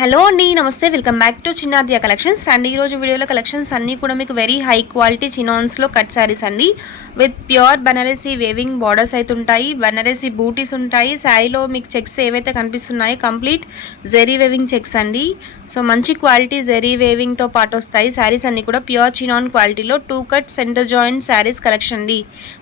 Hello అండి, నమస్తే. Welcome back to చిన్నాద్య కలెక్షన్స్ అండ్ ఈరోజు వీడియోలో కలెక్షన్స్ అన్నీ కూడా మీకు వెరీ హై క్వాలిటీ చినాన్స్లో కట్ శారీస్ అండి. With pure Banarasi weaving borders అయితే ఉంటాయి, బనారసీ బూటీస్ ఉంటాయి. శారీలో మీకు చెక్స్ ఏవైతే కనిపిస్తున్నాయో కంప్లీట్ జెరీ వేవింగ్ చెక్స్ అండి. సో మంచి క్వాలిటీ జెరీ వేవింగ్తో పాటు వస్తాయి శారీస్ అన్నీ కూడా ప్యూర్ చినాన్ క్వాలిటీలో. 2 cut centre joint sarees collection అండి.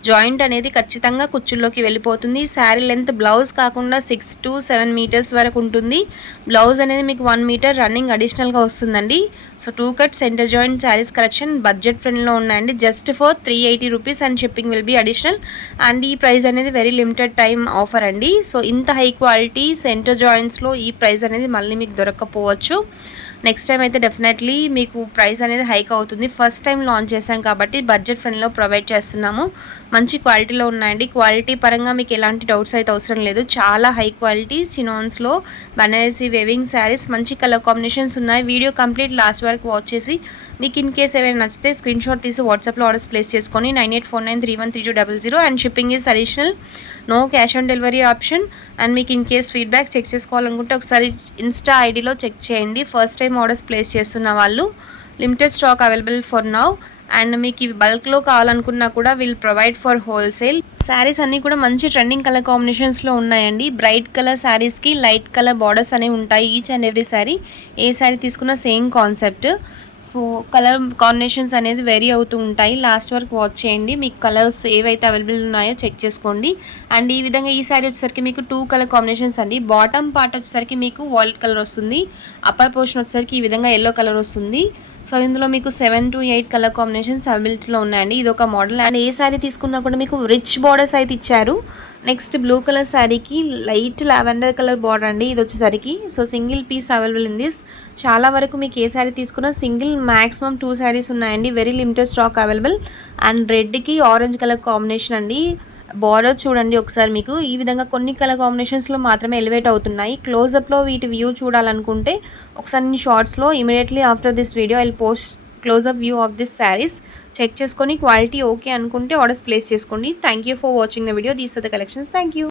జాయింట్ అనేది ఖచ్చితంగా కుచ్చుల్లోకి వెళ్ళిపోతుంది. శారీ లెంత్ బ్లౌజ్ కాకుండా 6 to 7 మీటర్స్ వరకు ఉంటుంది. బ్లౌజ్ అనేది మీకు 1 మీటర్ రన్నింగ్ అడిషనల్గా వస్తుందండి. So 2 cut centre joint sarees collection budget ఫ్రెండ్లో ఉన్నాయండి. Just for 380 rupees and shipping will be additional. And ఈ ప్రైస్ అనేది వెరీ లిమిటెడ్ టైం ఆఫర్ అండి. సో ఇంత హై క్వాలిటీ సెంటర్ జాయింట్స్లో ఈ ప్రైస్ అనేది మళ్ళీ మీకు దొరకకపోవచ్చు. నెక్స్ట్ టైం అయితే డెఫినెట్లీ మీకు ప్రైస్ అనేది హైక్ అవుతుంది. ఫస్ట్ టైం లాంచ్ చేశాం కాబట్టి బడ్జెట్ ఫ్రెండ్లో ప్రొవైడ్ చేస్తున్నాము. మంచి క్వాలిటీలో ఉన్నాయండి. క్వాలిటీ పరంగా మీకు ఎలాంటి డౌట్స్ అయితే అవసరం లేదు. చాలా హై క్వాలిటీ చినాన్స్లో బనారసీ వేవింగ్ శారీస్, మంచి కలర్ కాంబినేషన్స్ ఉన్నాయి. వీడియో కంప్లీట్ లాస్ట్ వరకు వాచ్ చేసి మీకు ఇన్ కేస్ ఏమైనా నచ్చితే స్క్రీన్ షాట్ తీసి వాట్సాప్లో ఆర్డర్స్ ప్లేస్ చేసుకొని 9849313200 and shipping is additional. No cash on delivery option. And మీకు ఇన్ కేస్ ఫీడ్బ్యాక్ చెక్ చేసుకోవాలనుకుంటే ఒకసారి ఇన్స్టా ఐడిలో చెక్ చేయండి. ఫస్ట్ టైం ఆర్డర్స్ ప్లేస్ చేస్తున్న వాళ్ళు. Limited stock available for now. And మీకు ఇవి బల్క్లో కావాలనుకున్నా కూడా will provide for wholesale. Saris అన్నీ కూడా మంచి ట్రెండింగ్ కలర్ కాంబినేషన్స్లో ఉన్నాయండి. బ్రైట్ కలర్ శారీస్కి లైట్ కలర్ బార్డర్స్ అనేవి ఉంటాయి. ఈచ్ అండ్ ఎవ్రీ శారీ, ఏ శారీ తీసుకున్నా same concept. So colour combinations అనేది వేరీ అవుతూ ఉంటాయి. లాస్ట్ వరకు వాచ్ చేయండి. మీకు కలర్స్ ఏవైతే అవైలబుల్ ఉన్నాయో చెక్ చేసుకోండి. అండ్ ఈ విధంగా ఈ శారీ వచ్చేసరికి మీకు 2 కలర్ కాంబినేషన్స్ అండి. బాటమ్ పార్ట్ వచ్చేసరికి మీకు వాయిలెట్ కలర్ వస్తుంది. అప్పర్ పోర్షన్ వచ్చేసరికి ఈ విధంగా ఎల్లో కలర్ వస్తుంది. సో ఇందులో మీకు 7 to 8 కలర్ కాంబినేషన్స్ అవైలబిలిటీలో ఉన్నాయండి. ఇది ఒక మోడల్. అండ్ ఏ శారీ తీసుకున్నా కూడా మీకు రిచ్ బార్డర్స్ అయితే ఇచ్చారు. నెక్స్ట్ బ్లూ కలర్ శారీకి లైట్ లావెండర్ కలర్ బార్డర్ అండి ఇది వచ్చేసరికి. So single piece available in this. చాలా వరకు మీకు ఏ శారీ తీసుకున్నా సింగిల్ మ్యాక్సిమం 2 శారీస్ ఉన్నాయండి. Very limited stock available. And రెడ్కి ఆరెంజ్ కలర్ కాంబినేషన్ అండి. బార్డర్ చూడండి ఒకసారి. మీకు ఈ విధంగా కొన్ని కలర్ కాంబినేషన్స్లో మాత్రమే ఎలివేట్ అవుతున్నాయి. క్లోజప్లో వీటి వ్యూ చూడాలనుకుంటే ఒకసారి నేను షార్ట్స్లో immediately after this video I post close up view of this sarees. Check చేసుకొని క్వాలిటీ ఓకే అనుకుంటే ఆర్డర్స్ ప్లేస్ చేసుకోండి. Thank you for watching the video. These are the collections. Thank you.